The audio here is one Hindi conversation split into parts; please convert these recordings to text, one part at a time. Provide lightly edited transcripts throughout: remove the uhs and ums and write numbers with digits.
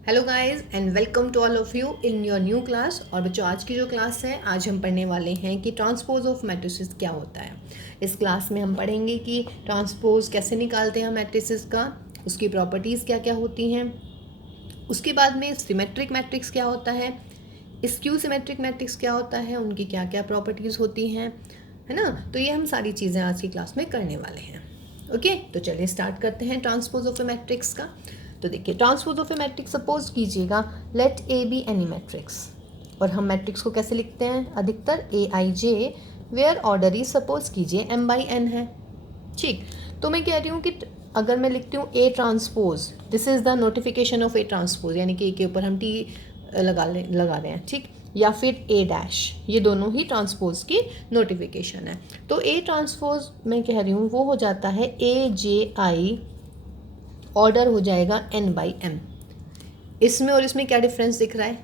Hello guys and welcome to all of you in your new class. और बच्चों, आज की जो क्लास है, आज हम पढ़ने वाले हैं कि ट्रांसपोज ऑफ मैट्रिसेस क्या होता है। इस क्लास में हम पढ़ेंगे कि ट्रांसपोज कैसे निकालते हैं मैट्रिसेस का, उसकी प्रॉपर्टीज़ क्या क्या होती हैं, उसके बाद में सिमेट्रिक मैट्रिक्स क्या होता है, स्क्यू सिमेट्रिक मैट्रिक्स क्या होता है, उनकी क्या क्या प्रॉपर्टीज़ होती हैं, है ना। तो ये हम सारी चीज़ें आज की क्लास में करने वाले हैं। ओके, तो चलिए स्टार्ट करते हैं ट्रांसपोज ऑफ ए मैट्रिक्स का। तो देखिए, transpose of A matrix suppose कीजिएगा let A B any matrix. और हम मैट्रिक्स को कैसे लिखते हैं? अधिकतर A I J where order is suppose कीजिए एम बाई एन है। ठीक, तो मैं कह रही हूँ कि अगर मैं लिखती हूँ A transpose, this is the notification of A transpose, यानी कि ए के ऊपर हम टी लगा रहे हैं, ठीक, या फिर ए डैश, ये दोनों ही ट्रांसपोज की नोटिफिकेशन है। तो ए ट्रांसपोज मैं कह रही हूँ वो हो जाता है ए जे आई, ऑर्डर हो जाएगा एन बाई एम। इसमें और इसमें क्या डिफरेंस दिख रहा है?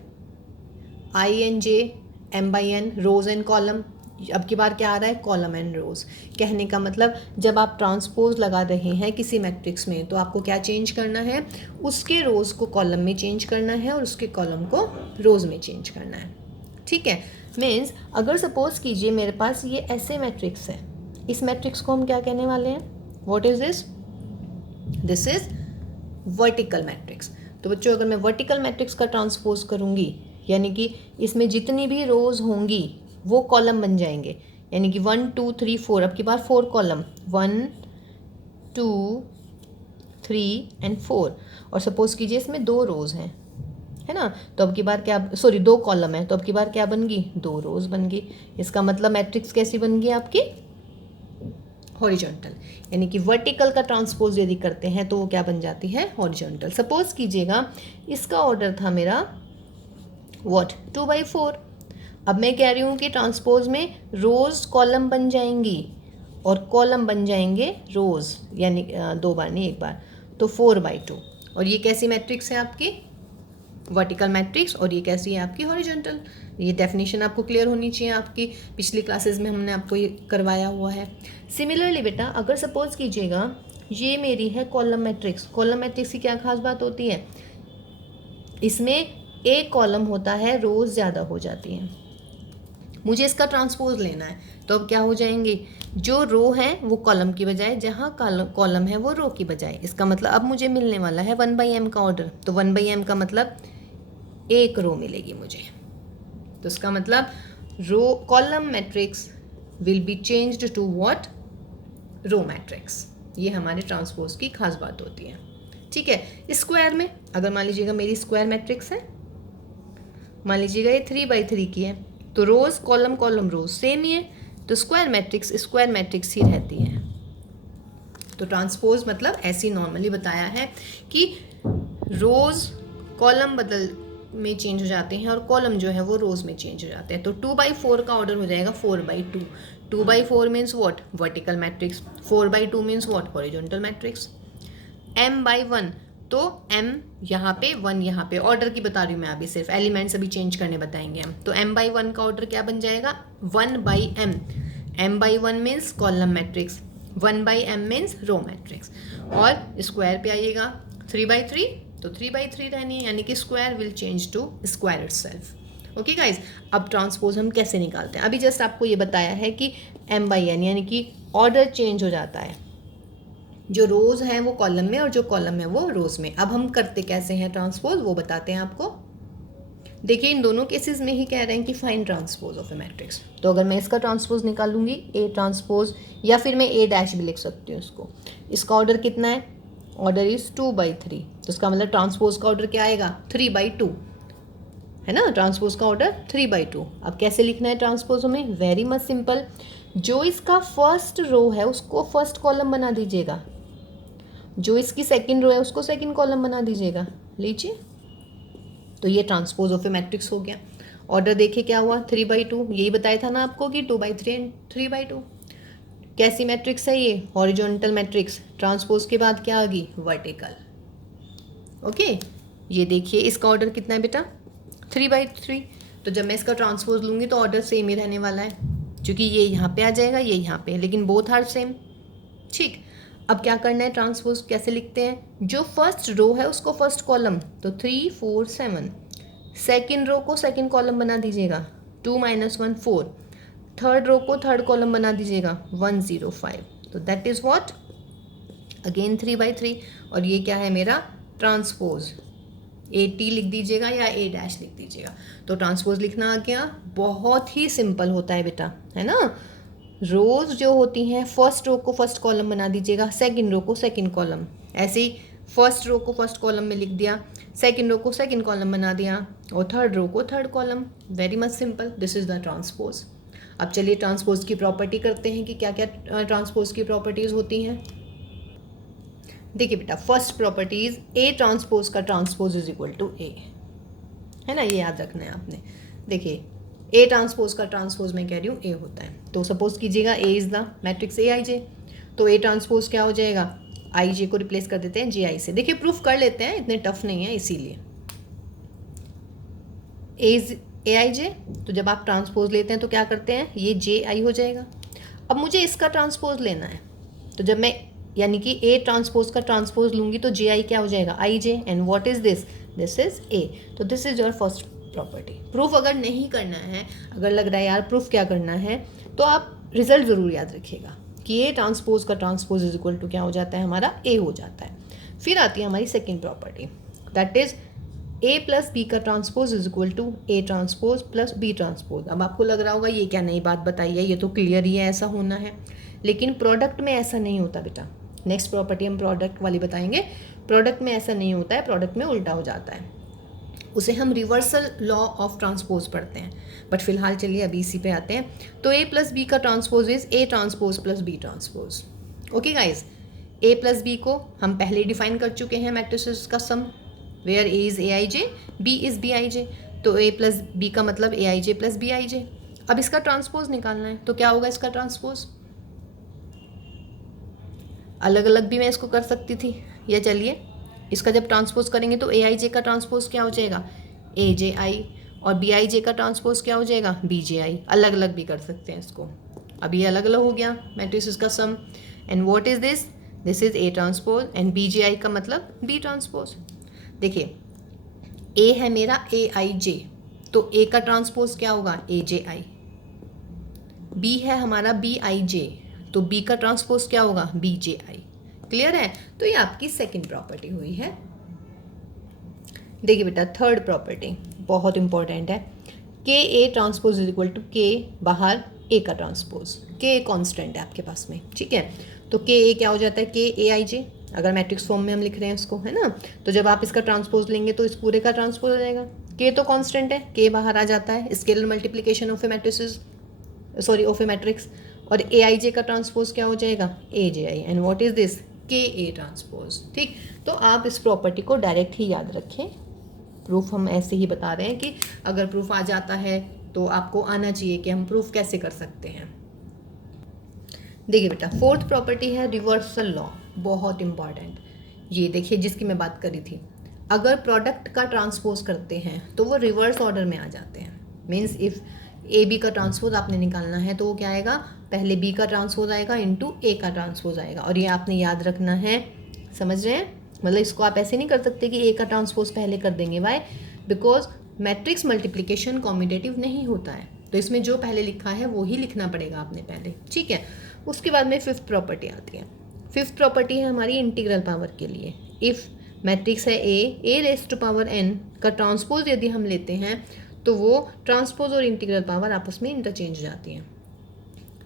I and J, M by N, rows and column. अब की बार क्या आ रहा है? Column and rows. कहने का मतलब, जब आप ट्रांसपोज लगा रहे हैं किसी मैट्रिक्स में तो आपको क्या चेंज करना है? उसके रोज को कॉलम में चेंज करना है और उसके कॉलम को रोज में चेंज करना है। ठीक है, मीन्स अगर सपोज कीजिए मेरे पास ये ऐसे मैट्रिक्स है, इस मैट्रिक्स को हम क्या कहने वाले हैं? What is this? This is vertical matrix. तो बच्चों, अगर मैं वर्टिकल मैट्रिक्स का ट्रांसपोज करूंगी, यानी कि इसमें जितनी भी रोज होंगी वो कॉलम बन जाएंगे, यानी कि 1 2 3 4, अब की बार 4 कॉलम, 1 2 3 एंड 4। और सपोज कीजिए इसमें 2 रोज हैं, है ना, तो अब की बार क्या, सॉरी 2 कॉलम है, तो अब की बार क्या बन गई? 2 रोज बन गई। इसका मतलब मैट्रिक्स कैसी बन गई आपकी? हॉरिजॉन्टल। यानी कि वर्टिकल का ट्रांसपोज यदि करते हैं तो वो क्या बन जाती है? हॉरिजॉन्टल। सपोज कीजिएगा इसका ऑर्डर था मेरा व्हाट? 2/4। अब मैं कह रही हूँ कि ट्रांसपोज में रोज कॉलम बन जाएंगी और कॉलम बन जाएंगे रोज, यानी 2 बार नहीं 1 बार, तो 4/2। और ये कैसी मैट्रिक्स है आपकी? Vertical matrix. और ये कैसी है आपकी? हॉरिजॉन्टल। ये डेफिनेशन आपको क्लियर होनी चाहिए, आपकी पिछली क्लासेस में हमने आपको ये करवाया हुआ है। सिमिलरली बेटा, अगर सपोज कीजिएगा ये मेरी है कॉलम मैट्रिक्स। कॉलम मैट्रिक्स की क्या खास बात होती है? इसमें एक कॉलम होता है, रोज ज़्यादा हो जाती हैं। मुझे इसका ट्रांसपोज लेना है, तो अब क्या हो जाएंगे? जो रो है वो कॉलम की बजाय, जहाँ कॉलम है वो रो की बजाय। इसका मतलब अब मुझे मिलने वाला है 1/m का ऑर्डर। तो 1/m का मतलब एक रो मिलेगी मुझे। तो इसका मतलब row column matrix will be changed to what? Row matrix. ये हमारे ट्रांसपोज की खास बात होती है। ठीक है, स्क्वायर में अगर मान लीजिएगा मेरी स्क्वायर मैट्रिक्स है, मान लीजिएगा ये 3/3 की है, तो रोज कॉलम कॉलम रोज सेम ही है, तो स्क्वायर मैट्रिक्स ही रहती है। तो ट्रांसपोज मतलब ऐसी नॉर्मली बताया है कि रोज कॉलम बदल में चेंज हो जाते हैं और कॉलम जो है वो रोज में चेंज हो जाते हैं। तो 2/4 का ऑर्डर हो जाएगा 4/2। 2/4 means what? Vertical matrix. 4/2 means what? Horizontal matrix. m/1, तो m यहाँ पे 1 यहाँ पे, ऑर्डर की बता रही हूँ मैं, अभी सिर्फ एलिमेंट्स अभी चेंज करने बताएंगे हम। तो m/1 का ऑर्डर क्या बन जाएगा? 1/m। m/1 means column matrix, 1/m means row matrix. और स्क्वायर पे आइएगा 3/3, तो 3/3 रहनी है, यानी कि square will change to square itself. Okay guys, अब ट्रांसपोज हम कैसे निकालते हैं? अभी जस्ट आपको ये बताया है कि m/n, यानी कि ऑर्डर चेंज हो जाता है, जो रोज हैं वो कॉलम में और जो कॉलम है वो रोज में। अब हम करते कैसे हैं ट्रांसपोज, वो बताते हैं आपको। देखिए, इन दोनों केसेस में ही कह रहे हैं कि find transpose of A matrix. तो अगर मैं इसका ट्रांसपोज निकालूंगी ए ट्रांसपोज, या फिर मैं ए डैश भी लिख सकती हूँ इसको। इसका ऑर्डर कितना है? ऑर्डर इज 2/3, तो इसका मतलब ट्रांसपोज का ऑर्डर क्या आएगा? 3/2, है ना। ट्रांसपोज का ऑर्डर 3/2। अब कैसे लिखना है ट्रांसपोज में? Very much simple. जो इसका फर्स्ट रो है उसको फर्स्ट कॉलम बना दीजिएगा, जो इसकी सेकंड रो है उसको सेकंड कॉलम बना दीजिएगा। लीजिए, तो ये ट्रांसपोज ऑफ ए मैट्रिक्स हो गया। ऑर्डर देखिए क्या हुआ? 3/2। यही बताया था ना आपको कि 2/3 एंड 3/2। कैसी मैट्रिक्स है ये? Horizontal matrix. ट्रांसपोज के बाद क्या आ गई? वर्टिकल। ओके, ये देखिए इसका ऑर्डर कितना है बेटा? 3/3। तो जब मैं इसका ट्रांसपोज लूँगी तो ऑर्डर सेम ही रहने वाला है, क्योंकि ये यहाँ पे आ जाएगा, ये यहाँ पे, लेकिन बोथ आर सेम। ठीक, अब क्या करना है, ट्रांसपोज कैसे लिखते हैं, जो फर्स्ट रो है उसको फर्स्ट कॉलम, तो 3 4 7, सेकेंड रो को सेकेंड कॉलम बना दीजिएगा 2 - 1 4, थर्ड रो को थर्ड कॉलम बना दीजिएगा 1 0 5, तो दैट इज व्हाट, अगेन 3/3, और ये क्या है मेरा ट्रांसपोज, AT लिख दीजिएगा या A' लिख दीजिएगा। तो ट्रांसपोज लिखना आ गया, बहुत ही सिंपल होता है बेटा, है ना। रोज जो होती हैं फर्स्ट रो को फर्स्ट कॉलम बना दीजिएगा, सेकंड रो को सेकंड कॉलम, ऐसे ही फर्स्ट रो को फर्स्ट कॉलम में लिख दिया, सेकंड रो को सेकंड कॉलम बना दिया, और थर्ड रो को third column. Very much simple, this is the transpose. अब चलिए ट्रांसपोज की प्रॉपर्टी करते हैं कि क्या क्या ट्रांसपोज की प्रॉपर्टीज होती हैं। देखिए बेटा, फर्स्ट प्रॉपर्टीज ए ट्रांसपोज का ट्रांसपोज इज इक्वल टू ए, है ना, ये याद रखना है आपने। देखिए ए ट्रांसपोज का ट्रांसपोज मैं कह रही हूँ ए होता है, तो सपोज कीजिएगा ए is the matrix A I J, तो ए ट्रांसपोज क्या हो जाएगा, आई जे को रिप्लेस कर देते हैं जे आई से। देखिए प्रूफ कर लेते हैं, इतने टफ नहीं है, इसीलिए ए इज ए आई जे, तो जब आप ट्रांसपोज लेते हैं तो क्या करते हैं, ये जे आई हो जाएगा। अब मुझे इसका ट्रांसपोज लेना है, तो जब मैं यानी कि ए ट्रांसपोज का ट्रांसपोज लूँगी तो जे आई क्या हो जाएगा, I J, and what is this, this is A. तो this is your first property. Proof अगर नहीं करना है, अगर लग रहा है यार प्रूफ क्या करना है, तो आप रिजल्ट ज़रूर याद रखिएगा कि ए ट्रांसपोज का ट्रांसपोज इज इक्वल टू क्या हो जाता है, हमारा ए हो जाता है। फिर आती है हमारी second property, that is A plus B का transpose is equal to A transpose plus B transpose. अब आपको लग रहा होगा ये क्या नई बात बताई है, ये तो क्लियर ही है, ऐसा होना है, लेकिन प्रोडक्ट में ऐसा नहीं होता बेटा। नेक्स्ट प्रॉपर्टी हम प्रोडक्ट वाली बताएंगे, प्रोडक्ट में ऐसा नहीं होता है, प्रोडक्ट में उल्टा हो जाता है, उसे हम रिवर्सल लॉ ऑफ ट्रांसपोज पढ़ते हैं। बट फिलहाल चलिए अभी इसी पे आते हैं। तो ए प्लस बी का transpose is A transpose plus B transpose. Okay guys, A plus B को हम पहले डिफाइन कर चुके हैं, मैट्रिसेस का sum, where A is A I J, B is B I J, तो ए प्लस बी का मतलब ए I J plus B I जे। अब इसका ट्रांसपोज निकालना है, तो क्या होगा इसका ट्रांसपोज, अलग अलग भी मैं इसको कर सकती थी, या चलिए इसका जब ट्रांसपोज करेंगे तो ए आई जे का ट्रांसपोज क्या हो जाएगा, ए जे आई, और बी आई जे का ट्रांसपोज क्या हो जाएगा, बी जे आई। अलग अलग भी कर सकते हैं इसको। अब ये अलग अलग हो गया मैट्रिसेस का sum, and what is this, this is A transpose, and B J I का मतलब बी ट्रांसपोज। देखिए ए है मेरा ए आई जे, तो ए का ट्रांसपोज क्या होगा, ए जे आई। बी है हमारा बी आई जे, तो बी का ट्रांसपोज क्या होगा, बी जे आई। क्लियर है, तो ये आपकी सेकंड प्रॉपर्टी हुई है। देखिए बेटा, थर्ड प्रॉपर्टी बहुत इंपॉर्टेंट है, K A transpose is equal to K बाहर ए का ट्रांसपोज। के कांस्टेंट है आपके पास में, ठीक है, तो के ए क्या हो जाता है, के ए आई जे, अगर मैट्रिक्स फॉर्म में हम लिख रहे हैं इसको, है ना, तो जब आप इसका ट्रांसपोज लेंगे तो इस पूरे का ट्रांसपोज हो जाएगा। के तो कांस्टेंट है, के बाहर आ जाता है, scalar multiplication of A matrices, sorry of A matrix, और ए आई जे का ट्रांसपोज क्या हो जाएगा, ए J I, and what is this, के ए ट्रांसपोज। ठीक, तो आप इस प्रॉपर्टी को डायरेक्ट ही याद रखें, प्रूफ हम ऐसे ही बता रहे हैं कि अगर प्रूफ आ जाता है तो आपको आना चाहिए कि हम प्रूफ कैसे कर सकते हैं। देखिए बेटा, फोर्थ प्रॉपर्टी है रिवर्सल लॉ, बहुत इंपॉर्टेंट। ये देखिए जिसकी मैं बात करी थी, अगर प्रोडक्ट का ट्रांसपोज करते हैं तो वो रिवर्स ऑर्डर में आ जाते हैं। मीन्स इफ़ ए बी का ट्रांसपोज आपने निकालना है तो वो क्या आएगा, पहले बी का ट्रांसपोज आएगा इनटू ए का ट्रांसपोज आएगा, और ये आपने याद रखना है, समझ रहे हैं। मतलब इसको आप ऐसे नहीं कर सकते कि ए का ट्रांसपोज पहले कर देंगे, why, because matrix multiplication commutative नहीं होता है, तो इसमें जो पहले लिखा है वो ही लिखना पड़ेगा आपने पहले, ठीक है। उसके बाद में फिफ्थ प्रॉपर्टी आती है। फिफ्थ प्रॉपर्टी है हमारी इंटीग्रल पावर के लिए। इफ़ मैट्रिक्स है ए रेज़ टू पावर एन का ट्रांसपोज यदि हम लेते हैं तो वो ट्रांसपोज और इंटीग्रल पावर आपस में इंटरचेंज हो जाती हैं।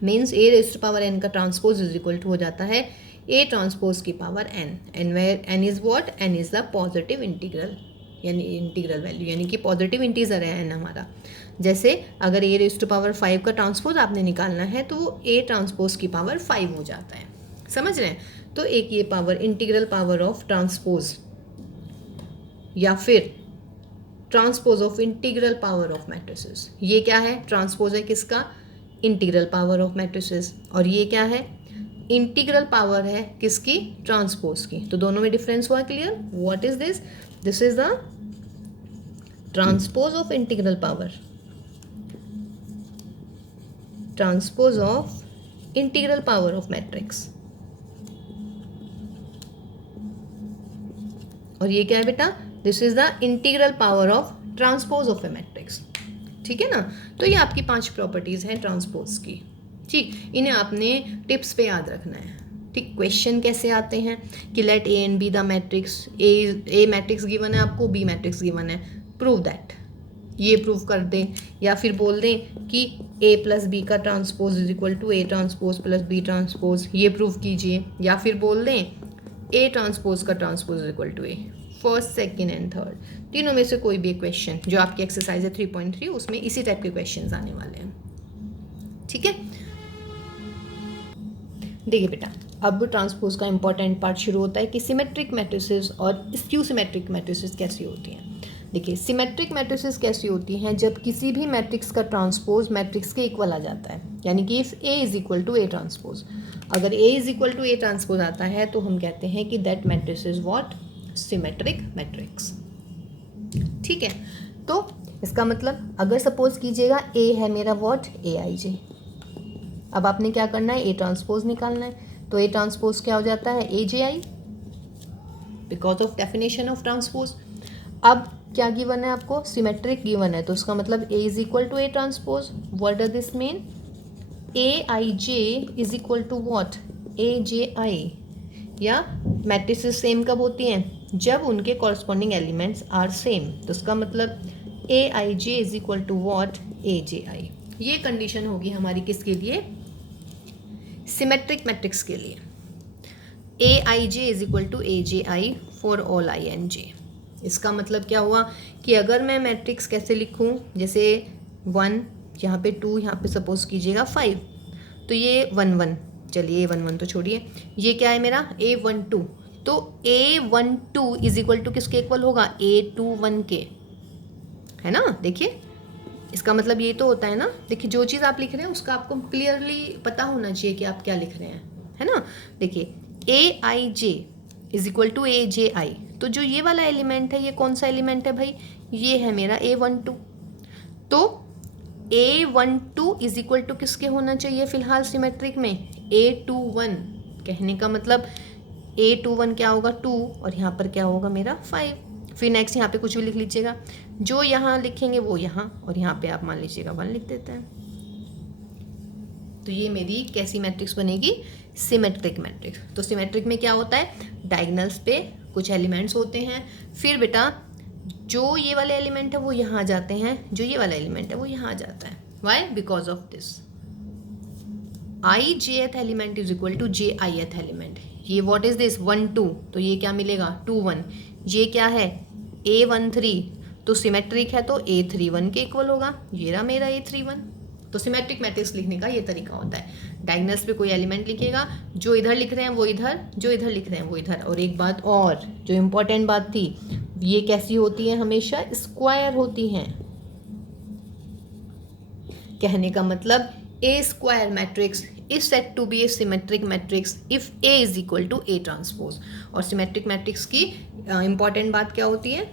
Means A raise to power N का ट्रांसपोज इज इक्वल टू हो जाता है ए ट्रांसपोज की power N, and where N is what, N is the positive integral, यानी इंटीग्रल वैल्यू, यानी कि पॉजिटिव इंटीजर है एन हमारा। जैसे अगर ए रेज़ टू पावर 5 का ट्रांसपोज आपने निकालना है तो वो ए ट्रांसपोज की पावर 5 हो जाता है, समझ रहे हैं। तो एक ये power integral power of transpose या फिर transpose of integral power of matrices, ये क्या है, ट्रांसपोज है किसका, इंटीग्रल पावर ऑफ मैट्रिसेस, और ये क्या है, इंटीग्रल पावर है किसकी, ट्रांसपोज की। तो दोनों में डिफरेंस हुआ clear. What is this, this is the transpose of integral power, transpose of integral power of matrix, और ये क्या है बेटा, this is the integral power of transpose of A matrix. ठीक है ना, तो ये आपकी 5 प्रॉपर्टीज हैं ट्रांसपोज की। ठीक, इन्हें आपने टिप्स पे याद रखना है। ठीक, क्वेश्चन कैसे आते हैं कि let A and B the matrix, A matrix given है आपको, बी मैट्रिक्स गिवन है, प्रूव दैट, ये प्रूव कर दें, या फिर बोल दें कि ए प्लस बी का transpose is equal to A transpose plus B transpose, ये प्रूव कीजिए, या फिर बोल दें ए ट्रांसपोज का transpose is equal to A. First, second and third, तीनों में से कोई भी क्वेश्चन जो आपकी एक्सरसाइज है 3.3 उसमें इसी टाइप के क्वेश्चन आने वाले हैं। ठीक है, देखिए बेटा, अब ट्रांसपोज का इंपॉर्टेंट पार्ट शुरू होता है कि सिमेट्रिक मैट्रिसेस और स्क्यू सिमेट्रिक मैट्रिसेस कैसी होती हैं। देखिए, सिमेट्रिक मैट्रिसेस कैसी होती हैं, जब किसी भी मैट्रिक्स का ट्रांसपोज मैट्रिक्स के इक्वल आ जाता है, यानी कि if A is equal to A transpose, अगर A is equal to A transpose आता है तो हम कहते हैं कि that matrix is what, symmetric matrix. ठीक है, तो इसका मतलब अगर सपोज कीजिएगा ए है मेरा व्हाट, ए आई जे, अब आपने क्या करना है, ए ट्रांसपोज निकालना है, तो ए ट्रांसपोज क्या हो जाता है, A J I, because of definition of transpose. अब क्या गिवन है आपको, सिमेट्रिक गिवन है, तो उसका मतलब A is equal to A transpose. What does this mean, A I J is equal to what, A J I. या मैट्रिसेस सेम कब होती हैं, जब उनके कॉरस्पॉन्डिंग एलिमेंट्स आर सेम, तो उसका मतलब ए I J is equal to what, A J आई। ये कंडीशन होगी हमारी किसके लिए, सिमेट्रिक मैट्रिक्स के लिए। A I J is equal to A J I for all I and J. इसका मतलब क्या हुआ कि अगर मैं मैट्रिक्स कैसे लिखूं, जैसे 1 यहाँ पे 2, यहाँ पे सपोज कीजिएगा 5, तो ये 1 1, चलिए A1 1 तो छोड़िए, ये क्या है मेरा A12, तो A12 इज इक्वल टू किसके इक्वल होगा, A21 के, है ना। देखिए, इसका मतलब ये तो होता है ना, देखिए जो चीज़ आप लिख रहे हैं उसका आपको क्लियरली पता होना चाहिए कि आप क्या लिख रहे हैं, है ना। देखिए, ए I J is equal to A J I, तो जो ये वाला एलिमेंट है ये कौन सा एलिमेंट है भाई, ये है मेरा A12, तो A12 इज इक्वल टू किसके होना चाहिए फिलहाल सिमेट्रिक में, A21। कहने का मतलब A21 क्या होगा 2, और यहाँ पर क्या होगा मेरा 5। फिर नेक्स्ट यहाँ पे कुछ भी लिख लीजिएगा, जो यहाँ लिखेंगे वो यहाँ, और यहाँ पे आप मान लीजिएगा 1 लिख देते हैं। तो ये मेरी कैसी मैट्रिक्स बनेगी, सिमेट्रिक मैट्रिक्स। तो सिमेट्रिक में क्या होता है, डायगोनल्स पे कुछ एलिमेंट्स होते हैं, फिर बेटा जो ये वाले एलिमेंट है वो यहाँ आ जाते हैं, जो ये वाला एलिमेंट है वो यहाँ आ जाता है। Why, because of this I J th element is equal to J I th element. ये व्हाट इज दिस 1 2, तो ये क्या मिलेगा 2 1। ये क्या है A13, तो सिमेट्रिक है तो A31 के इक्वल होगा, ये रहा मेरा A31। तो सिमेट्रिक मैट्रिक्स लिखने का ये तरीका होता है, डायगोनल्स पे कोई एलिमेंट लिखेगा, जो इधर लिख रहे हैं वो इधर, जो इधर लिख रहे हैं वो इधर। और एक बात और जो इम्पोर्टेंट बात थी, ये कैसी होती है, हमेशा स्क्वायर होती हैं। कहने का मतलब a square matrix is set to be a symmetric matrix if A is equal to A transpose. और सिमेट्रिक मैट्रिक्स की इंपॉर्टेंट बात क्या होती है,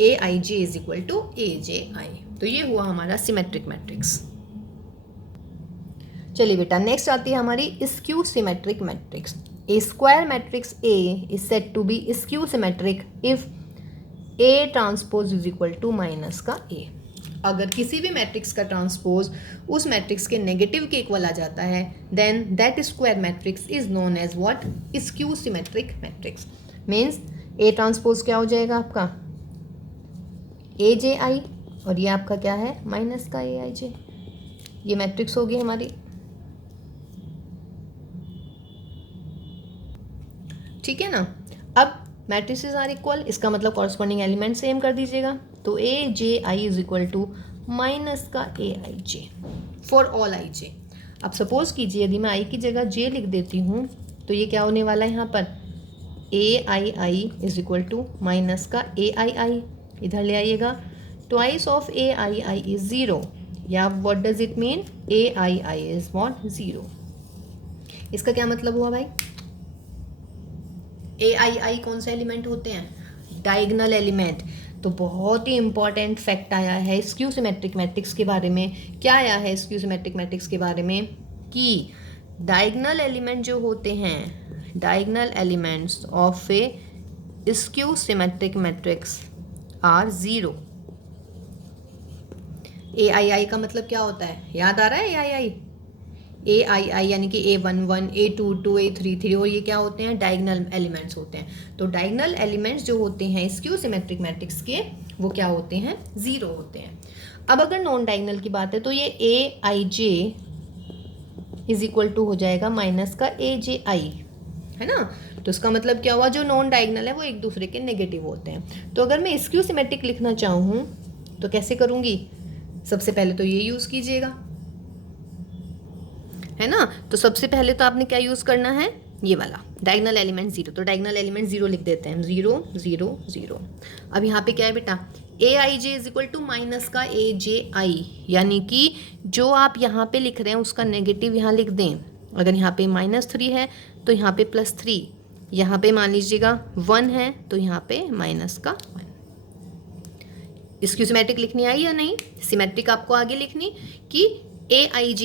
A I J is equal to A J I. तो ये हुआ हमारा सिमेट्रिक मैट्रिक्स। चलिए बेटा, नेक्स्ट आती है हमारी skew symmetric matrix. A square matrix A is set to be skew symmetric if A transpose is equal to minus का ए। अगर किसी भी मैट्रिक्स का ट्रांसपोज उस मैट्रिक्स के नेगेटिव के इक्वल आ जाता है, then that square matrix is known as what, skew symmetric matrix. Means A transpose क्या हो जाएगा आपका ए जे आई, और ये आपका क्या है माइनस का ए आई जे। ये मैट्रिक्स होगी हमारी, ठीक है ना। अब मैट्रिसेस आर इक्वल, इसका मतलब कॉरस्पॉन्डिंग एलिमेंट सेम कर दीजिएगा, तो ए J I is equal to minus का ए आई जे फॉर ऑल आई जे। अब सपोज कीजिए यदि मैं आई की जगह जे लिख देती हूँ, तो ये क्या होने वाला है यहाँ पर, ए I is equal to minus का ए आई, इधर ले आइएगा, twice of A I is 0, या what does it mean, A I is what 0। इसका क्या मतलब हुआ भाई, ए आई कौन से एलिमेंट होते हैं, डायगोनल एलिमेंट। तो बहुत ही इंपॉर्टेंट फैक्ट आया है स्क्यू सिमेट्रिक मैट्रिक्स के बारे में। क्या आया है स्क्यू सिमेट्रिक मैट्रिक्स के बारे में, कि डायगोनल एलिमेंट जो होते हैं, diagonal elements of a skew symmetric matrix are zero. AII का मतलब क्या होता है, याद आ रहा है AII? AII यानी कि A11, A22, A33, और ये क्या होते हैं, डायगनल एलिमेंट्स होते हैं। तो डायगनल एलिमेंट्स जो होते हैं स्क्यू सिमेट्रिक मैट्रिक्स के, वो क्या होते हैं, ज़ीरो होते हैं। अब अगर नॉन डायगनल की बात है तो ये AIJ इज इक्वल टू हो जाएगा माइनस का AJI, है ना। तो इसका मतलब क्या हुआ, जो नॉन डायगनल है वो एक दूसरे के नेगेटिव होते हैं। तो अगर मैं स्क्यू सिमेट्रिक लिखना चाहूँ तो कैसे करूँगी, सबसे पहले तो ये यूज़ कीजिएगा, है ना। तो सबसे पहले तो आपने क्या यूज़ करना है, ये वाला डायगनल एलिमेंट ज़ीरो। तो डायगनल एलिमेंट ज़ीरो लिख देते हैं, 0 0 0। अब यहाँ पे क्या है बेटा, AIJ is equal to minus का AJI, यानी कि जो आप यहाँ पे लिख रहे हैं उसका नेगेटिव यहाँ लिख दें। अगर यहाँ पे -3 है तो यहाँ पे +3, यहाँ पे मान लीजिएगा 1 है तो यहाँ पे माइनस का 1। इसकी सिमेट्रिक लिखनी आई या नहीं, सिमेट्रिक आपको आगे लिखनी कि AIJ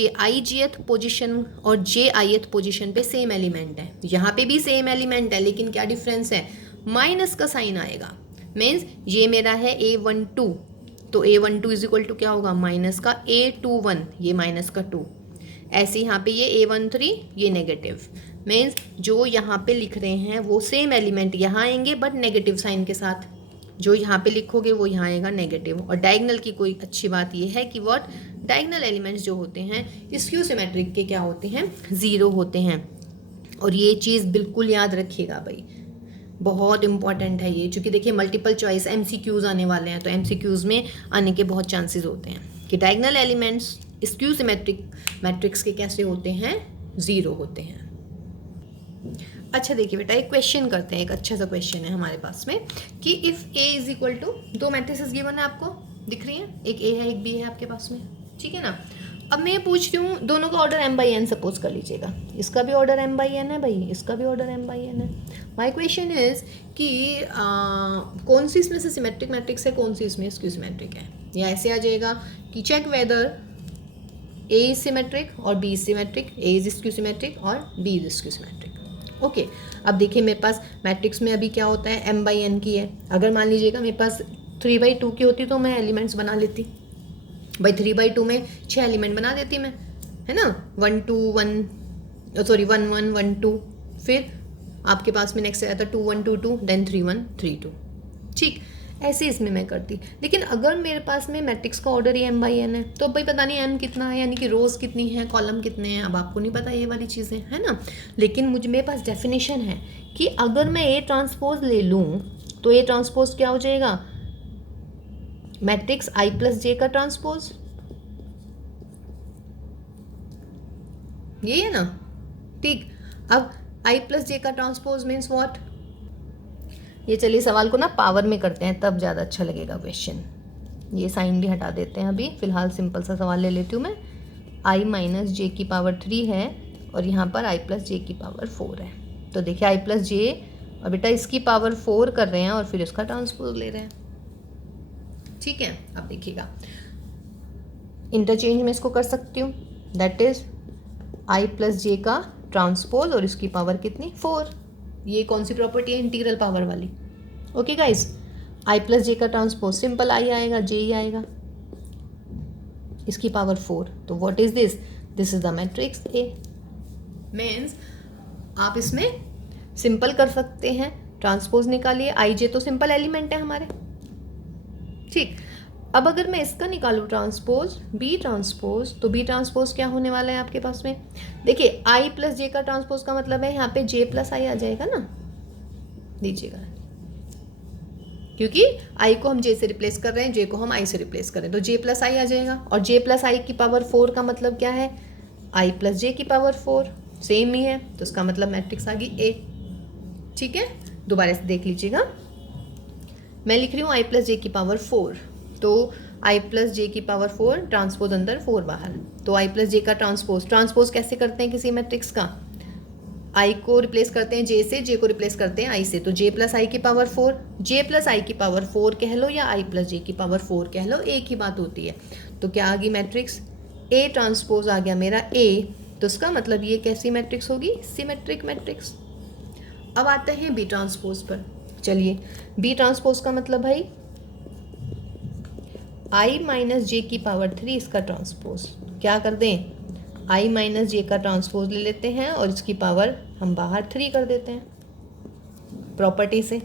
ith पोजीशन और JIth पोजीशन पे सेम एलिमेंट है। यहाँ पे भी सेम एलिमेंट है, लेकिन क्या डिफरेंस है, माइनस का साइन आएगा। मीन्स ये मेरा है A12, तो A12 इज इक्वल टू क्या होगा, माइनस का A21, ये माइनस का 2। ऐसे यहाँ पे ये A13, ये नेगेटिव। मीन्स जो यहाँ पे लिख रहे हैं वो सेम एलिमेंट यहाँ आएंगे बट नेगेटिव साइन के साथ। जो यहाँ पे लिखोगे वो यहाँ आएगा नेगेटिव। और डायगनल की कोई अच्छी बात ये है कि व्हाट, डायगनल एलिमेंट्स जो होते हैं स्क्यू सिमेट्रिक के क्या होते हैं, ज़ीरो होते हैं। और ये चीज़ बिल्कुल याद रखिएगा भाई, बहुत इंपॉर्टेंट है ये, क्योंकि देखिए मल्टीपल चॉइस MCQs आने वाले हैं, तो MCQs में आने के बहुत चांसेस होते हैं कि diagonal elements skew symmetric matrix के कैसे होते हैं, ज़ीरो होते हैं। अच्छा देखिए बेटा, एक क्वेश्चन करते हैं, एक अच्छा सा क्वेश्चन है हमारे पास में कि if A is equal to, दो मैट्रिसेस गिवन है आपको, दिख रही हैं, एक A है एक B है आपके पास में, ठीक है ना। अब मैं पूछ रही हूँ, दोनों का ऑर्डर m/n सपोज कर लीजिएगा, इसका भी ऑर्डर m/n है भाई, इसका भी ऑर्डर m/n है। माय क्वेश्चन इज कि कौन सी इसमें से सिमेट्रिक मैट्रिक्स है, कौन सी इसमें स्क्यू सिमेट्रिक है। या ऐसे आ जाएगा कि check whether A is symmetric और B is symmetric, A is skew symmetric और B is skew symmetric. Okay अब देखिए मेरे पास मैट्रिक्स में अभी क्या होता है, m/n की है। अगर मान लीजिएगा मेरे पास 3/2 की होती तो मैं एलिमेंट्स बना लेती भाई, 3/2 में 6 एलिमेंट बना देती मैं, है ना। 1 2 1 सॉरी 1 1 1 2, फिर आपके पास में नेक्स्ट आया था 2 1 2 2, देन 3 1 3 2, ठीक ऐसे इसमें मैं करती। लेकिन अगर मेरे पास में मैट्रिक्स का ऑर्डर ही m/n है तो भाई पता नहीं m कितना है, यानी कि रोज़ कितनी है, कॉलम कितने हैं, अब आपको नहीं पता ये वाली चीज़ें, है ना। लेकिन मेरे पास डेफिनेशन है कि अगर मैं A ट्रांसपोज ले लूँ तो A ट्रांसपोज क्या हो जाएगा, मैट्रिक्स I+J का ट्रांसपोज, ये है ना, ठीक। अब I+J का ट्रांसपोज मीन्स व्हाट, ये चलिए सवाल को ना पावर में करते हैं तब ज़्यादा अच्छा लगेगा क्वेश्चन। ये साइन भी हटा देते हैं, अभी फ़िलहाल सिंपल सा सवाल ले लेती हूँ मैं। I-J3 है और यहाँ पर I+J4 है। तो देखिए I+J और बेटा इसकी पावर 4 कर रहे हैं और फिर इसका ट्रांसपोज ले रहे हैं, ठीक है। अब देखिएगा इंटरचेंज में इसको कर सकती हूँ, दैट इज़ I+J का ट्रांसपोज और इसकी पावर कितनी, 4। ये कौन सी प्रॉपर्टी है, इंटीग्रल पावर वाली। ओके गाइस, I+J का ट्रांसपोज सिंपल I आएगा, J ही आएगा, इसकी पावर 4। तो what is this, this is the matrix A। Means आप इसमें सिंपल कर सकते हैं, ट्रांसपोज निकालिए, I/J तो सिंपल एलिमेंट है हमारे, ठीक। अब अगर मैं इसका निकालूँ ट्रांसपोज, B ट्रांसपोज, तो B ट्रांसपोज क्या होने वाला है आपके पास में, देखिए I+J का ट्रांसपोज का मतलब है यहाँ पे J+I आ जाएगा ना, दीजिएगा, क्योंकि I को हम J से रिप्लेस कर रहे हैं, J को हम I से रिप्लेस कर रहे हैं, तो J+I आ जाएगा। और J+I की पावर 4 का मतलब क्या है, I+J की पावर 4, सेम ही है, तो इसका मतलब मैट्रिक्स आ गई A, ठीक है। दोबारा से देख लीजिएगा, मैं लिख रही हूँ I+J की पावर 4, तो I+J की पावर 4, ट्रांसपोज अंदर 4 बाहर, तो I+J का ट्रांसपोज कैसे करते हैं किसी मैट्रिक्स का, I को रिप्लेस करते हैं J से, J को रिप्लेस करते हैं I से, तो J+I की पावर 4, J+I की पावर 4 कह लो या I+J की पावर 4 कह लो, एक ही बात होती है। तो क्या आ गई मैट्रिक्स, A ट्रांसपोज आ गया मेरा A, तो इसका मतलब ये कैसी मैट्रिक्स होगी, सिमेट्रिक मैट्रिक्स। अब आते हैं B ट्रांसपोज पर, चलिए बी ट्रांसपोज का मतलब भाई आई माइनस जे की पावर 3 इसका ट्रांसपोज। क्या कर दें, आई माइनस जे का ट्रांसपोज ले लेते हैं और इसकी पावर हम बाहर 3 कर देते हैं प्रॉपर्टी से।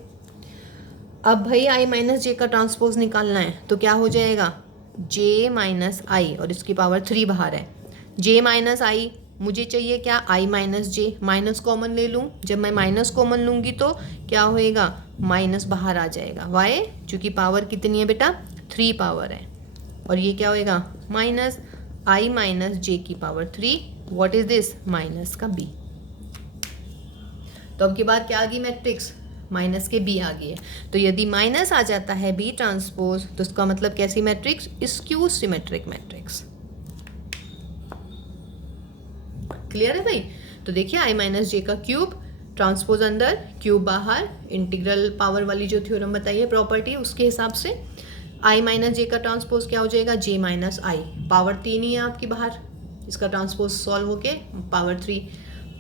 अब भाई आई माइनस जे का ट्रांसपोज निकालना है तो क्या हो जाएगा, जे माइनस आई और इसकी पावर 3 बाहर है। जे माइनस आई मुझे चाहिए क्या, आई माइनस जे, माइनस कॉमन ले लूँ। जब मैं माइनस कॉमन लूँगी तो क्या होएगा, माइनस बाहर आ जाएगा। वाई, चूँकि पावर कितनी है बेटा, 3 पावर है। और ये क्या होएगा, माइनस आई माइनस जे की power 3। What is this, minus का बी। तो अब की बात क्या आ गई, मैट्रिक्स माइनस के बी आ गई है। तो यदि माइनस आ जाता है बी ट्रांसपोज तो उसका मतलब कैसी matrix, skew symmetric matrix. Clear है भाई। तो देखिए आई माइनस जे का क्यूब, ट्रांसपोज अंदर, क्यूब बाहर, इंटीग्रल पावर वाली जो थ्योरम बताई है प्रॉपर्टी उसके हिसाब से आई माइनस जे का ट्रांसपोज क्या हो जाएगा, जे माइनस आई, पावर 3 ही है आपकी बाहर, इसका ट्रांसपोज सॉल्व होके पावर 3।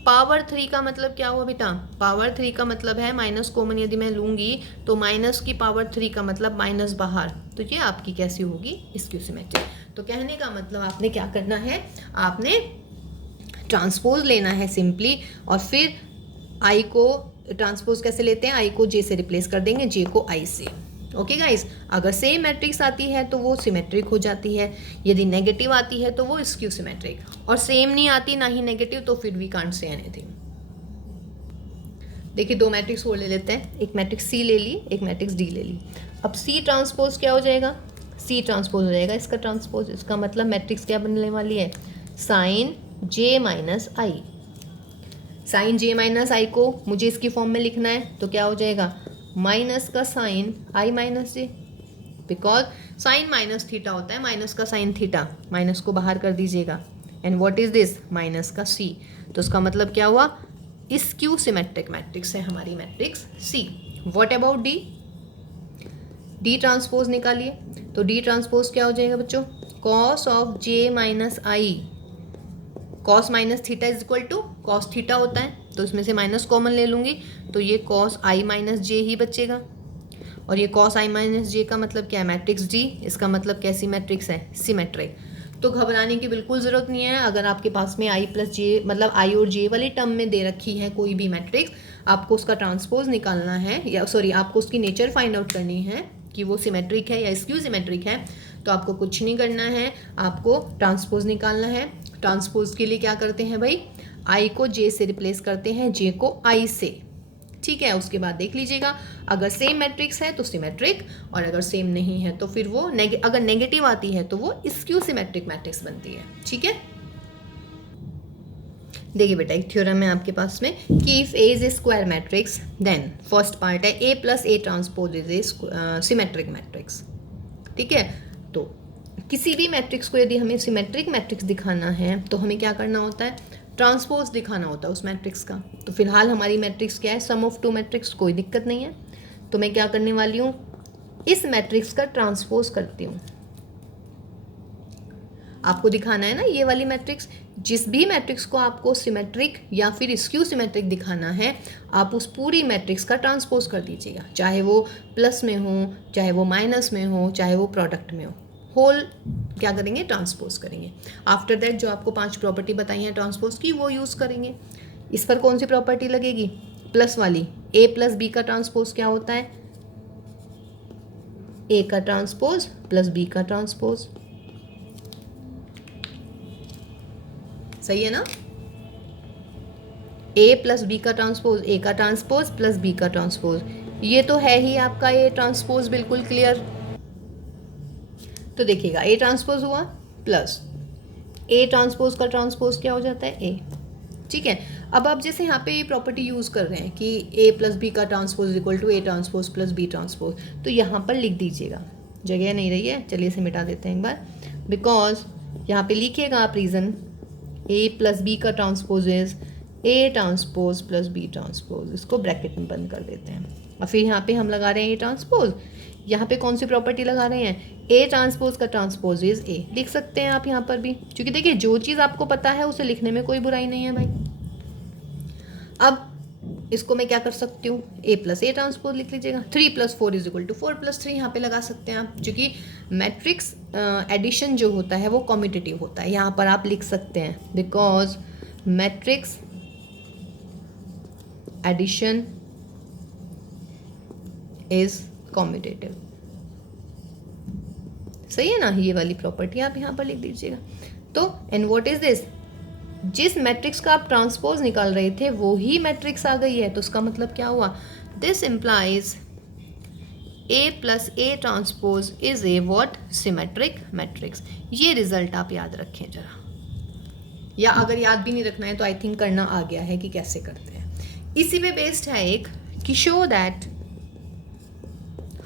पावर 3 का मतलब क्या हुआ बेटा, पावर 3 का मतलब है माइनस कॉमन यदि मैं लूंगी तो माइनस की पावर 3 का मतलब माइनस बाहर, तो ये आपकी कैसी होगी, स्क्यू सिमेट्रिक। तो कहने का मतलब आपने क्या करना है, आपने ट्रांसपोज लेना है सिंपली, और फिर आई को ट्रांसपोज कैसे लेते हैं, आई को जे से रिप्लेस कर देंगे, जे को आई से। ओके गाइस, अगर सेम मैट्रिक्स आती है तो वो सिमेट्रिक हो जाती है, यदि नेगेटिव आती है तो वो स्क्यू सिमेट्रिक, और सेम नहीं आती ना ही नेगेटिव तो फिर वी कांट से एनीथिंग। देखिए दो मैट्रिक्स और ले लेते हैं, एक मैट्रिक्स सी ले ली, एक मैट्रिक्स डी ले ली। अब सी ट्रांसपोज क्या हो जाएगा, सी ट्रांसपोज हो जाएगा इसका ट्रांसपोज। इसका मतलब मैट्रिक्स क्या बनने वाली है, साइन जे माइनस आई। साइन जे माइनस आई को मुझे इसकी फॉर्म में लिखना है तो क्या हो जाएगा, माइनस का sine I minus J, because sine minus theta होता है, माइनस का साइन थीटा, माइनस को बाहर कर दीजिएगा। And what is this, minus का सी। तो इसका मतलब क्या हुआ, स्क्यू सिमेट्रिक मैट्रिक्स है हमारी matrix C. What about D, D transpose निकालिए। तो डी ट्रांसपोज क्या हो जाएगा बच्चों, cos of J minus I, cos minus theta is equal to cos theta होता है, तो इसमें से माइनस कॉमन ले लूँगी तो ये कॉस आई माइनस जे ही बचेगा। और ये कॉस आई माइनस जे का मतलब क्या है, मैट्रिक्स डी, इसका मतलब कैसी मैट्रिक्स है, सिमेट्रिक। तो घबराने की बिल्कुल ज़रूरत नहीं है। अगर आपके पास में आई प्लस जे मतलब आई और जे वाली टर्म में दे रखी है कोई भी मैट्रिक्स, आपको उसका ट्रांसपोज निकालना है, या सॉरी आपको उसकी नेचर फाइंड आउट करनी है कि वो सिमेट्रिक है या स्क्यू सिमेट्रिक है, तो आपको कुछ नहीं करना है, आपको ट्रांसपोज निकालना है। ट्रांसपोज के लिए क्या करते हैं भाई, आई को जे से रिप्लेस करते हैं, जे को आई से, ठीक है। उसके बाद देख लीजिएगा अगर सेम मैट्रिक्स है तो सिमेट्रिक, और अगर सेम नहीं है तो फिर वो अगर नेगेटिव आती है तो वो स्क्यू सिमेट्रिक मैट्रिक्स बनती है, ठीक है। देखिए बेटा एक थ्योरम है आपके पास में कि if A is a square matrix then first part है A plus A transpose is a symmetric matrix, ठीक है। तो किसी भी मैट्रिक्स को यदि हमें सिमेट्रिक मैट्रिक्स दिखाना है तो हमें क्या करना होता है, ट्रांसपोज दिखाना होता है उस मैट्रिक्स का। तो फिलहाल हमारी मैट्रिक्स क्या है, सम ऑफ टू मैट्रिक्स, कोई दिक्कत नहीं है। तो मैं क्या करने वाली हूँ, इस मैट्रिक्स का ट्रांसपोज करती हूँ। आपको दिखाना है ना ये वाली मैट्रिक्स, जिस भी मैट्रिक्स को आपको सिमेट्रिक या फिर स्क्यू सिमेट्रिक दिखाना है आप उस पूरी मैट्रिक्स का ट्रांसपोज कर दीजिएगा, चाहे वो प्लस में हो, चाहे वो माइनस में हो, चाहे वो प्रोडक्ट में हो, होल क्या करेंगे, ट्रांसपोज करेंगे। आफ्टर दैट जो आपको 5 प्रॉपर्टी बताई हैं ट्रांसपोज की वो यूज़ करेंगे। इस पर कौन सी प्रॉपर्टी लगेगी, प्लस वाली। ए प्लस बी का ट्रांसपोज क्या होता है, ए का ट्रांसपोज प्लस बी का ट्रांसपोज, सही है ना। ए प्लस बी का ट्रांसपोज, ए का ट्रांसपोज प्लस बी का ट्रांसपोज, ये तो है ही आपका ए ट्रांसपोज, बिल्कुल क्लियर। तो देखिएगा ए ट्रांसपोज हुआ प्लस ए ट्रांसपोज का ट्रांसपोज क्या हो जाता है, ए, ठीक है। अब आप जैसे यहाँ पे प्रॉपर्टी यूज़ कर रहे हैं कि ए प्लस बी का transpose equal to A transpose plus B transpose, तो यहाँ पर लिख दीजिएगा, जगह नहीं रही है, चलिए इसे मिटा देते हैं एक बार। बिकॉज यहाँ पे लिखिएगा आप रीज़न, ए प्लस बी का transpose is A transpose plus B transpose, इसको ब्रैकेट में बंद कर देते हैं। और फिर यहाँ पे हम लगा रहे हैं ए ट्रांसपोज, यहाँ पे कौन सी प्रॉपर्टी लगा रहे हैं, ए ट्रांसपोज का ट्रांसपोज इज ए, लिख सकते हैं आप यहाँ पर भी, क्योंकि देखिए जो चीज़ आपको पता है उसे लिखने में कोई बुराई नहीं है भाई। अब इसको मैं क्या कर सकती हूँ, ए प्लस ए ट्रांसपोज लिख लीजिएगा। 3 + 4 = 4 + 3 यहाँ पे लगा सकते हैं आप, क्योंकि मैट्रिक्स एडिशन जो होता है वो कॉम्यूटेटिव होता है। यहाँ पर आप लिख सकते हैं because matrix addition is commutative. सही है ना, ये वाली प्रॉपर्टी आप यहाँ पर लिख दीजिएगा। तो एंड व्हाट इज दिस, जिस मैट्रिक्स का आप ट्रांसपोज निकाल रहे थे वो ही मैट्रिक्स आ गई है, तो उसका मतलब क्या हुआ, this implies A plus A transpose is A what, symmetric matrix. ये रिजल्ट आप याद रखें जरा, या अगर याद भी नहीं रखना है तो आई थिंक करना आ गया है कि कैसे करते हैं। इसी पे बेस्ड है एक कि show that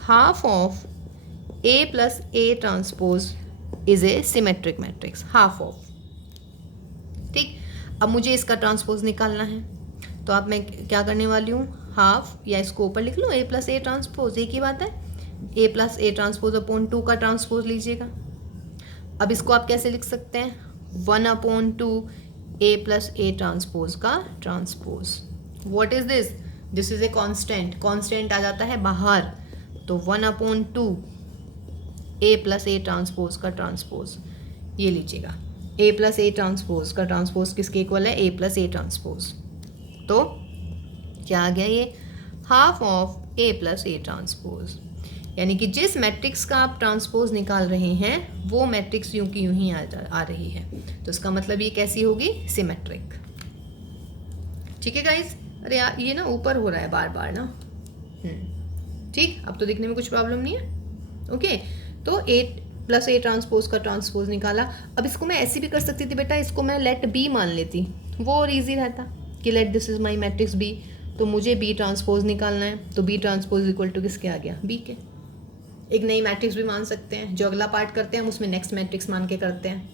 half of A plus A transpose is a symmetric matrix, half of. ठीक, अब मुझे इसका ट्रांसपोज निकालना है, तो अब मैं क्या करने वाली हूँ, हाफ, या इसको ऊपर लिख लो ए प्लस ए ट्रांसपोज, एक ही बात है, A plus A transpose upon 2 का ट्रांसपोज लीजिएगा। अब इसको आप कैसे लिख सकते हैं, 1/2 ए प्लस ए ट्रांसपोज का transpose. What is this, this is a constant, constant आ जाता है बाहर, तो 1/2 ए प्लस ए ट्रांसपोज का ट्रांसपोज, ये लीजिएगा। ए प्लस ए ट्रांसपोज का ट्रांसपोज किसके इक्वल है, ए प्लस ए ट्रांसपोज। तो क्या आ गया ये, half of A plus A transpose, यानी कि जिस मैट्रिक्स का आप ट्रांसपोज निकाल रहे हैं वो मैट्रिक्स यूं की यूं ही आ रही है, तो इसका मतलब ये कैसी होगी, सिमेट्रिक। ठीक है गाइज, अरे यार ये ना ऊपर हो रहा है बार बार ना, ठीक, अब तो दिखने में कुछ प्रॉब्लम नहीं है। ओके, तो ए प्लस ए ट्रांसपोज का ट्रांसपोज निकाला। अब इसको मैं ऐसी भी कर सकती थी बेटा, इसको मैं लेट बी मान लेती, वो और ईजी रहता कि let this is my matrix B, तो मुझे बी ट्रांसपोज निकालना है, तो बी ट्रांसपोज इक्वल टू किसके आ गया, बी के। एक नई मैट्रिक्स भी मान सकते हैं, जो अगला पार्ट करते हैं हम उसमें नेक्स्ट मैट्रिक्स मान के करते हैं।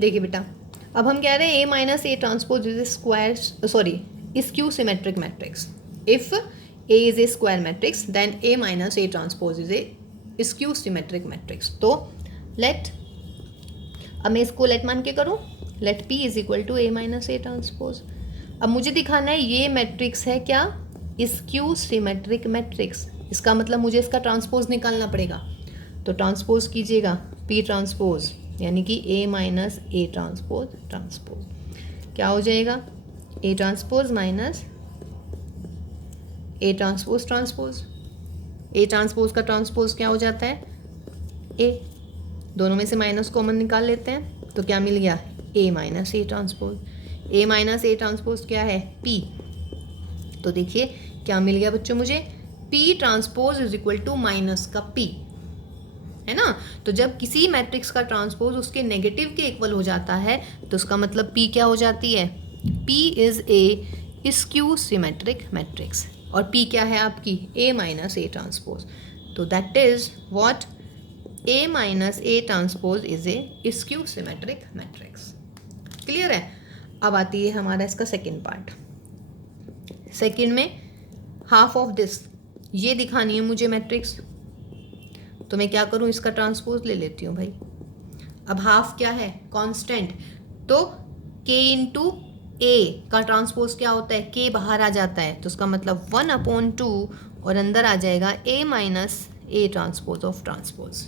देखिए बेटा, अब हम कह रहे हैं A minus A transpose is a square, sorry skew symmetric matrix. If A is a square matrix, then A minus A transpose is a skew symmetric matrix. तो let, अब मैं इसको let मान के करूँ, let P is equal to A minus A transpose। अब मुझे दिखाना है ये मैट्रिक्स है क्या, skew symmetric matrix, इसका मतलब मुझे इसका ट्रांसपोज निकालना पड़ेगा। तो ट्रांसपोज कीजिएगा P ट्रांसपोज, यानी कि A minus A transpose, transpose क्या हो जाएगा, A transpose minus A transpose, transpose A transpose का ट्रांसपोज क्या हो जाता है, ए, दोनों में से माइनस कॉमन निकाल लेते हैं, तो क्या मिल गया, A minus A transpose. A minus A transpose क्या है, पी। तो देखिए क्या मिल गया बच्चों मुझे, P transpose is equal to minus का पी, है ना। तो जब किसी मैट्रिक्स का ट्रांसपोज उसके नेगेटिव के इक्वल हो जाता है तो उसका मतलब पी क्या हो जाती है, P is a skew symmetric matrix, और P क्या है आपकी, A माइनस ए ट्रांसपोज। तो that is what, A minus A transpose is A skew symmetric matrix. Clear है। अब आती है हमारा इसका सेकंड पार्ट। सेकंड में हाफ ऑफ दिस, ये दिखानी है मुझे मैट्रिक्स, तो मैं क्या करूँ, इसका ट्रांसपोज ले लेती हूँ भाई। अब हाफ क्या है, कांस्टेंट, तो K इंटू ए का ट्रांसपोज क्या होता है, के बाहर आ जाता है, तो उसका मतलब 1/2 और अंदर आ जाएगा A minus A transpose of transpose.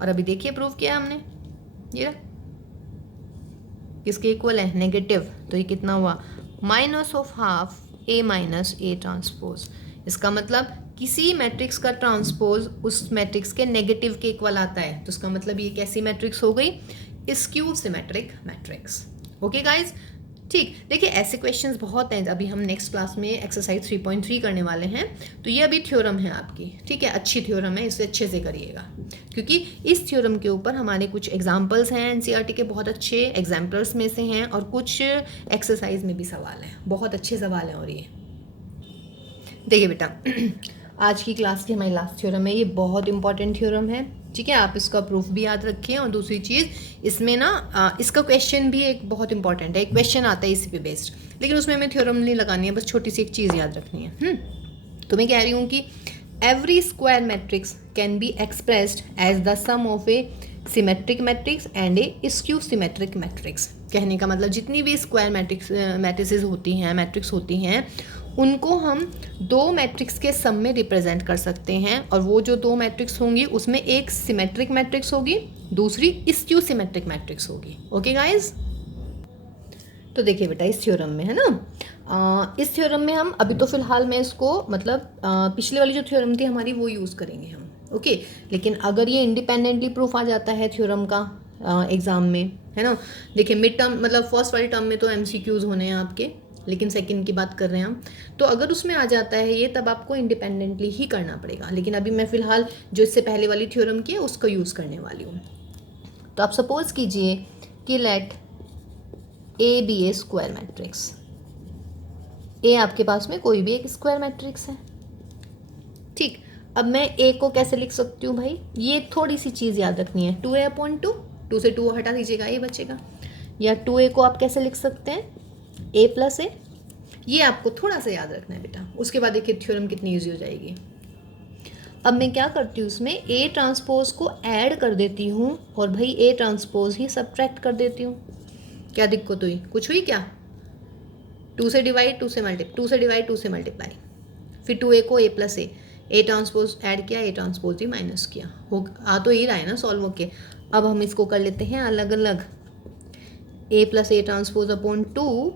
और अभी देखिए प्रूव किया हमने, ये किसके इक्वल है, नेगेटिव, तो ये कितना हुआ, minus of half A minus A transpose. इसका मतलब किसी मैट्रिक्स का ट्रांसपोज उस मैट्रिक्स के नेगेटिव के इक्वल आता है, तो उसका मतलब ये कैसी मैट्रिक्स हो गई, skew symmetric matrix. Okay guys, ठीक। देखिए ऐसे क्वेश्चंस बहुत हैं, अभी हम नेक्स्ट क्लास में एक्सरसाइज 3.3 करने वाले हैं, तो ये अभी थ्योरम है आपकी, ठीक है, अच्छी थ्योरम है, इसे अच्छे से करिएगा, क्योंकि इस थ्योरम के ऊपर हमारे कुछ एग्जाम्पल्स हैं एनसीईआरटी के, बहुत अच्छे एग्जाम्पल्स में से हैं, और कुछ एक्सरसाइज में भी सवाल हैं, बहुत अच्छे सवाल हैं। और ये देखिए बेटा, आज की क्लास की हमारी लास्ट थ्योरम है, ये बहुत इंपॉर्टेंट थ्योरम है, ठीक है, आप इसका प्रूफ भी याद रखें। और दूसरी चीज़ इसमें ना इसका क्वेश्चन भी एक बहुत इंपॉर्टेंट है, एक क्वेश्चन आता है इसी पे बेस्ड, लेकिन उसमें हमें थ्योरम नहीं लगानी है, बस छोटी सी एक चीज़ याद रखनी है। तो मैं कह रही हूँ कि every square matrix can be expressed as the sum of a symmetric matrix and a skew symmetric matrix. कहने का मतलब जितनी भी स्क्वायर मैट्रिसेस होती हैं, मैट्रिक्स होती हैं, उनको हम दो मैट्रिक्स के सम में रिप्रेजेंट कर सकते हैं, और वो जो दो मैट्रिक्स होंगी उसमें एक सिमेट्रिक मैट्रिक्स होगी, दूसरी स्क्यू सिमेट्रिक मैट्रिक्स होगी। ओके गाइज, तो देखिए बेटा इस थ्योरम में है ना, इस थ्योरम में हम अभी तो फिलहाल मैं इसको मतलब पिछले वाली जो थ्योरम थी हमारी वो यूज़ करेंगे हम। ओके, लेकिन अगर ये इंडिपेंडेंटली प्रूफ आ जाता है थ्योरम का एग्ज़ाम में, है ना, देखिए मिड टर्म मतलब फर्स्ट वाली टर्म में तो MCQs होने हैं आपके, लेकिन सेकंड की बात कर रहे हैं हम, तो अगर उसमें आ जाता है ये तब आपको इंडिपेंडेंटली ही करना पड़ेगा, लेकिन अभी मैं फ़िलहाल जो इससे पहले वाली थ्योरम की है उसको यूज़ करने वाली हूँ। तो आप सपोज़ कीजिए कि let A be a square matrix, A आपके पास में कोई भी एक स्क्वायर मैट्रिक्स है, ठीक। अब मैं ए को कैसे लिख सकती हूँ भाई, ये थोड़ी सी चीज़ याद रखनी है, 2a/2, 2 से 2 हटा दीजिएगा, ए बचेगा, या 2a को आप कैसे लिख सकते हैं, a+a, ये आपको थोड़ा सा याद रखना है बेटा, उसके बाद देखिए थ्योरम कितनी ईजी हो जाएगी। अब मैं क्या करती हूँ उसमें ए ट्रांसपोज को ऐड कर देती हूँ और भाई ए ट्रांसपोज ही सब्ट्रैक्ट कर देती हूँ। क्या दिक्कत हुई, कुछ हुई क्या, 2 से डिवाइड 2 से मल्टीप्लाई, फिर 2a को a+a, ए ट्रांसपोज ऐड किया, ए ट्रांसपोज ही माइनस किया, हो आ तो ही रहा है ना सॉल्व होके। अब हम इसको कर लेते हैं अलग अलग, a+a transpose upon 2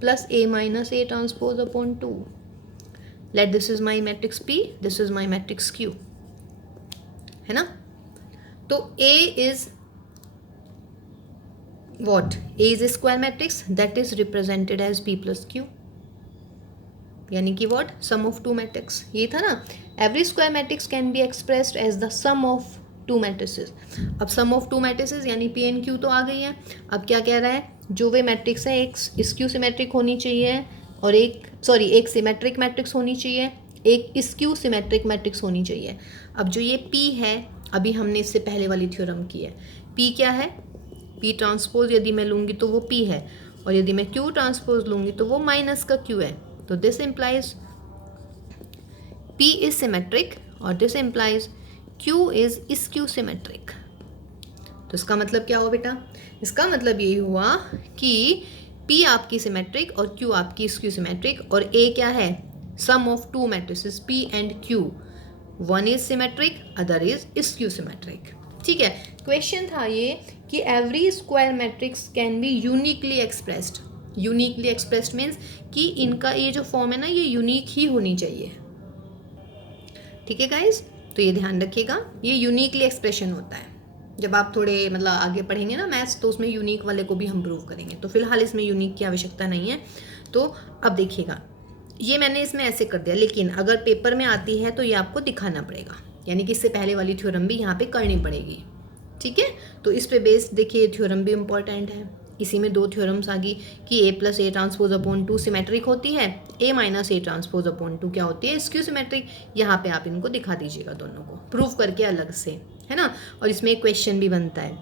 plus a minus a transpose upon 2। Late this is my matrix P, this is my matrix Q, है ना। तो A is what? A is a square matrix that is represented as P plus Q, यानी कि what? Sum of two matrix, ये था ना, every square matrix can be expressed as the sum of two matrices। अब sum of two matrices यानी P and Q तो आ गई है। अब क्या कह रहा है, जो वे मैट्रिक्स है एक स्क्यू सिमेट्रिक होनी चाहिए और एक सिमेट्रिक मैट्रिक्स होनी चाहिए, एक स्क्यू सिमेट्रिक मैट्रिक्स होनी चाहिए। अब जो ये P है, अभी हमने इससे पहले वाली थ्योरम की है, P क्या है, P ट्रांसपोज यदि मैं लूँगी तो वो P है, और यदि मैं Q ट्रांसपोज लूँगी तो वो माइनस का Q है। तो this implies P is symmetric और this implies Q is skew symmetric. तो इसका मतलब क्या हुआ बेटा, इसका मतलब यही हुआ कि P आपकी सिमेट्रिक और Q आपकी स्क्यू सिमेट्रिक, और A क्या है, sum of two matrices P and Q, one is symmetric other is skew symmetric. ठीक है, क्वेश्चन था ये कि every square matrix can be uniquely expressed. Uniquely expressed means कि इनका ये जो फॉर्म है ना ये यूनिक ही होनी चाहिए। ठीक है गाइज, तो ये ध्यान रखिएगा, ये यूनिकली एक्सप्रेशन होता है। जब आप थोड़े मतलब आगे पढ़ेंगे ना मैथ्स, तो उसमें यूनिक वाले को भी हम प्रूव करेंगे, तो फिलहाल इसमें यूनिक की आवश्यकता नहीं है। तो अब देखिएगा, ये मैंने इसमें ऐसे कर दिया, लेकिन अगर पेपर में आती है तो ये आपको दिखाना पड़ेगा, यानी कि इससे पहले वाली थ्योरम भी यहाँ पे करनी पड़ेगी। ठीक है, तो इस पे बेस्ड देखिए थ्योरम भी इम्पॉर्टेंट है। इसी में दो थ्योरम्स आ गई कि A+A ट्रांसपोज अपॉन 2 सिमेट्रिक होती है, A minus A transpose upon 2 क्या होती है, स्क्यू सिमेट्रिक। यहाँ पे आप इनको दिखा दीजिएगा दोनों को प्रूव करके अलग से, है ना। और इसमें एक क्वेश्चन भी बनता है,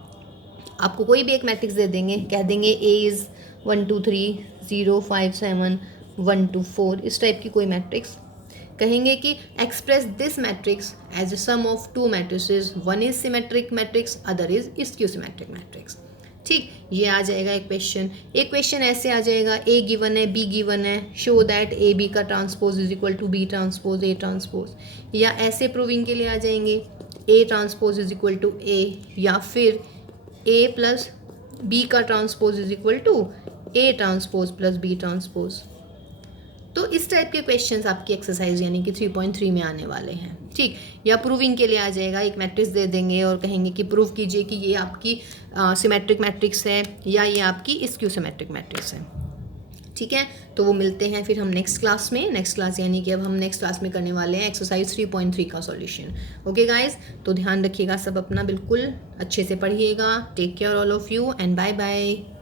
आपको कोई भी एक मैट्रिक्स दे देंगे, कह देंगे A इज़ 1 2 3 0 5 7 1 2 4, इस टाइप की कोई मैट्रिक्स, कहेंगे कि express this matrix as a sum of two matrices, one is symmetric matrix other is skew symmetric matrix. ठीक, ये आ जाएगा एक क्वेश्चन। एक क्वेश्चन ऐसे आ जाएगा, A गिवन है, B गिवन है, शो दैट A B का transpose is equal to B transpose A transpose, या ऐसे प्रूविंग के लिए आ जाएंगे A transpose is equal to A, या फिर A प्लस B का transpose is equal to A transpose plus B transpose. तो इस टाइप के क्वेश्चंस आपकी एक्सरसाइज यानी कि 3.3 में आने वाले हैं। ठीक, या प्रूविंग के लिए आ जाएगा, एक मैट्रिक्स दे देंगे और कहेंगे कि प्रूव कीजिए कि ये आपकी सिमेट्रिक मैट्रिक्स है या ये आपकी स्क्यू सिमेट्रिक मैट्रिक्स है। ठीक है, तो वो मिलते हैं फिर हम नेक्स्ट क्लास में। नेक्स्ट क्लास यानी कि अब हम नेक्स्ट क्लास में करने वाले हैं एक्सरसाइज 3.3 का सॉल्यूशन। ओके गाइज, तो ध्यान रखिएगा सब अपना, बिल्कुल अच्छे से पढ़िएगा। Take care all of you and bye bye.